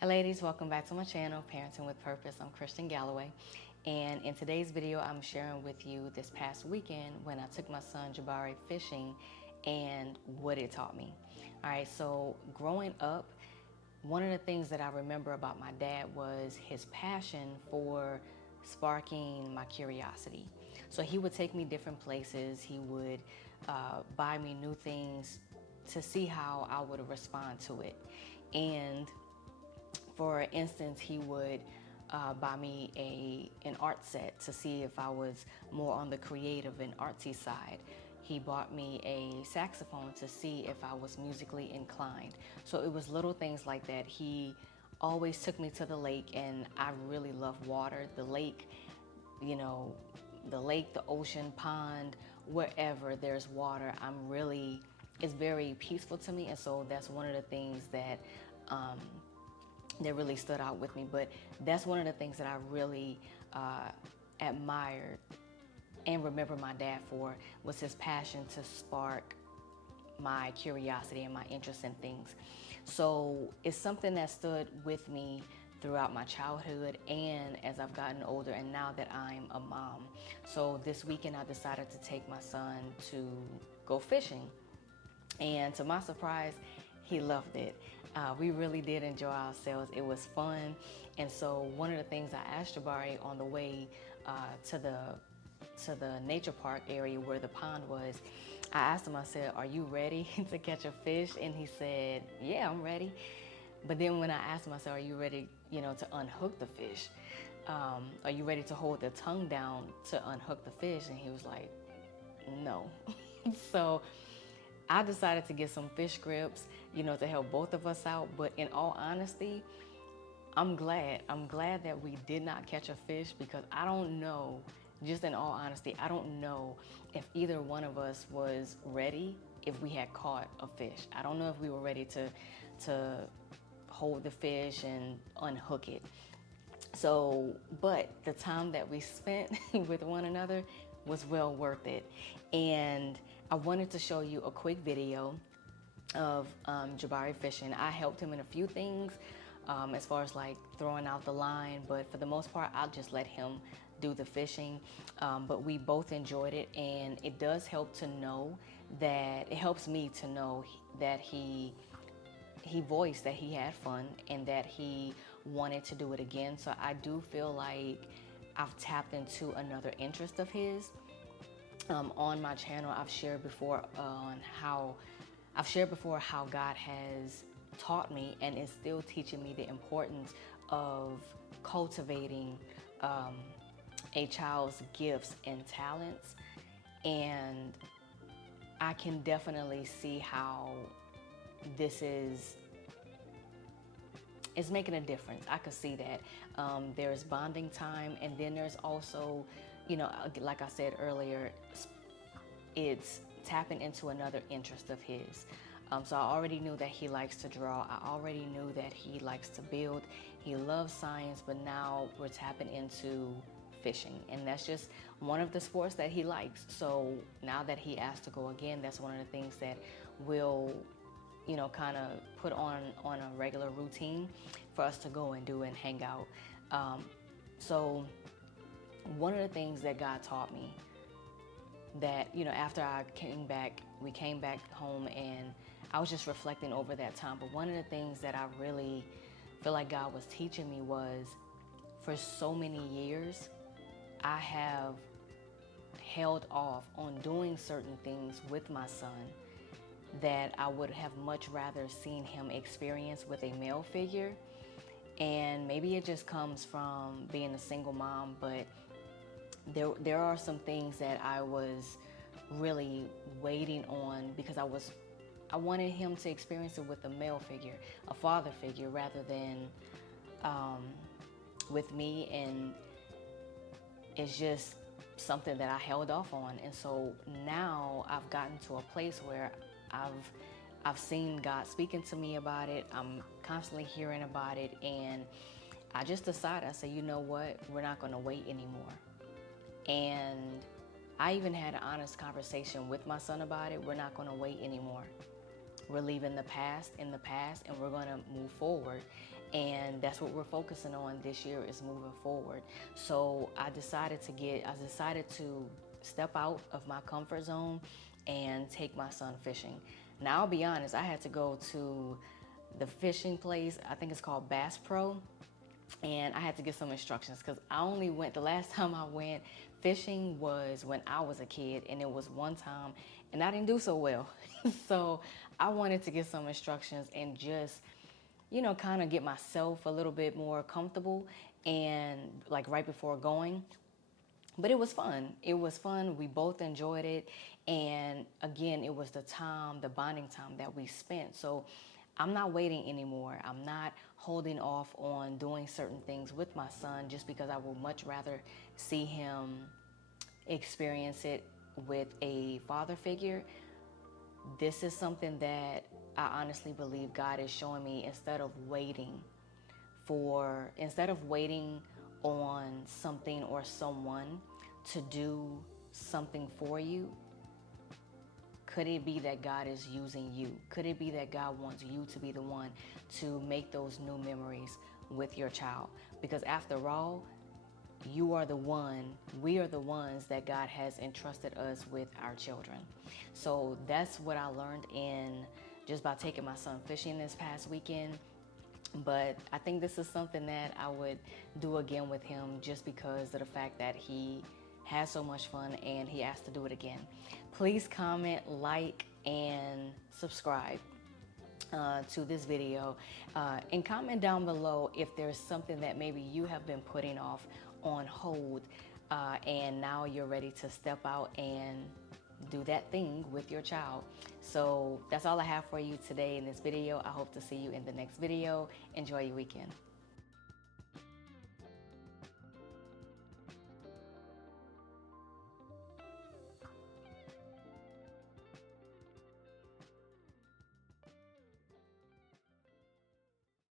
Hey ladies, welcome back to my channel, Parenting with Purpose. I'm Christian Galloway, and in today's video, I'm sharing with you this past weekend when I took my son Jabari fishing and what it taught me. All right, so growing up, one of the things that I remember about my dad was his passion for sparking my curiosity. So he would take me different places. He would buy me new things to see how I would respond to it. And for instance, he would buy me an art set to see if I was more on the creative and artsy side. He bought me a saxophone to see if I was musically inclined. So it was little things like that. He always took me to the lake, and I really love water. The lake, you know, the ocean, pond, wherever there's water, it's very peaceful to me. And so that's one of the things um, that really stood out with me. But that's one of the things that I really admired and remember my dad for, was his passion to spark my curiosity and my interest in things. So it's something that stood with me throughout my childhood and as I've gotten older, and now that I'm a mom. So this weekend I decided to take my son to go fishing, and to my surprise, he loved it. We really did enjoy ourselves. It was fun. And so one of the things I asked Jabari on the way to the nature park area where the pond was, I asked him, I said, "Are you ready to catch a fish?" And he said, "Yeah, I'm ready." But then when I asked him, I said, "Are you ready, to unhook the fish? Are you ready to hold the tongue down to unhook the fish?" And he was like, "No." So I decided to get some fish grips, to help both of us out. But in all honesty, I'm glad. I'm glad that we did not catch a fish, because I don't know, just in all honesty, I don't know if either one of us was ready if we had caught a fish. I don't know if we were ready to hold the fish and unhook it. So, but the time that we spent with one another was well worth it. And I wanted to show you a quick video of Jabari fishing. I helped him in a few things as far as like throwing out the line, but for the most part, I'll just let him do the fishing. But we both enjoyed it, and it does help to know that, it helps me to know that he voiced that he had fun and that he wanted to do it again. So I do feel like I've tapped into another interest of his. On my channel, I've shared before how God has taught me and is still teaching me the importance of cultivating a child's gifts and talents. And I can definitely see how this it's making a difference. I could see that. There's bonding time, and then there's also, like I said earlier, it's tapping into another interest of his. So I already knew that he likes to draw. I already knew that he likes to build. He loves science, but now we're tapping into fishing, and that's just one of the sports that he likes. So now that he asked to go again, that's one of the things that we'll kind of put on a regular routine for us to go and do and hang out. So one of the things that God taught me, that after we came back home, and I was just reflecting over that time. But one of the things that I really feel like God was teaching me was, for so many years, I have held off on doing certain things with my son that I would have much rather seen him experience with a male figure. And maybe it just comes from being a single mom, but there are some things that I was really waiting on, because I wanted him to experience it with a male figure, a father figure, rather than with me. And it's just something that I held off on. And so now I've gotten to a place where I've seen God speaking to me about it. I'm constantly hearing about it, and I just decided, I said, you know what, we're not going to wait anymore. And I even had an honest conversation with my son about it. We're not going to wait anymore. We're leaving the past in the past, and we're going to move forward. And that's what we're focusing on this year, is moving forward. So I decided to step out of my comfort zone and take my son fishing. Now I'll be honest, I had to go to the fishing place, I think it's called Bass Pro, and I had to get some instructions because the last time I went fishing was when I was a kid, and it was one time and I didn't do so well. So I wanted to get some instructions and just, kind of get myself a little bit more comfortable, and like right before going. But it was fun. It was fun. We both enjoyed it. And again, it was the bonding time that we spent. So I'm not waiting anymore. I'm not holding off on doing certain things with my son just because I would much rather see him experience it with a father figure. This is something that I honestly believe God is showing me. Instead of waiting on something or someone to do something for you, could it be that God is using you? Could it be that God wants you to be the one to make those new memories with your child? Because after all, we are the ones that God has entrusted us with our children. So that's what I learned just by taking my son fishing this past weekend. But I think this is something that I would do again with him, just because of the fact that he has so much fun and he asked to do it again. Please comment, like, and subscribe to this video, and comment down below if there's something that maybe you have been putting off on hold, and now you're ready to step out and do that thing with your child. So that's all I have for you today in this video. I hope to see you in the next video. Enjoy your weekend.